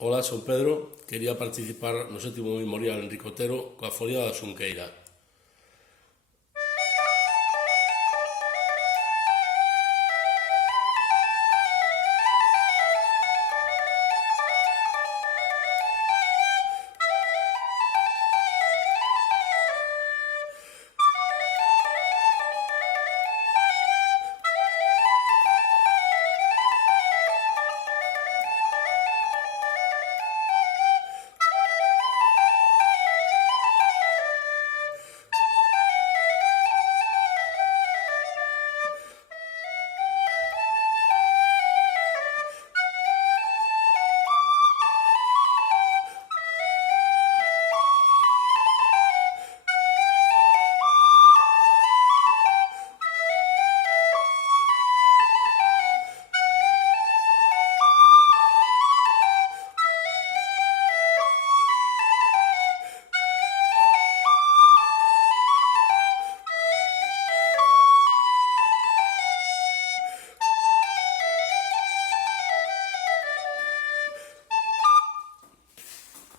Ola, son Pedro. Quería participar no 7º Memorial Enrique Otero coa Folia da Xunqueira.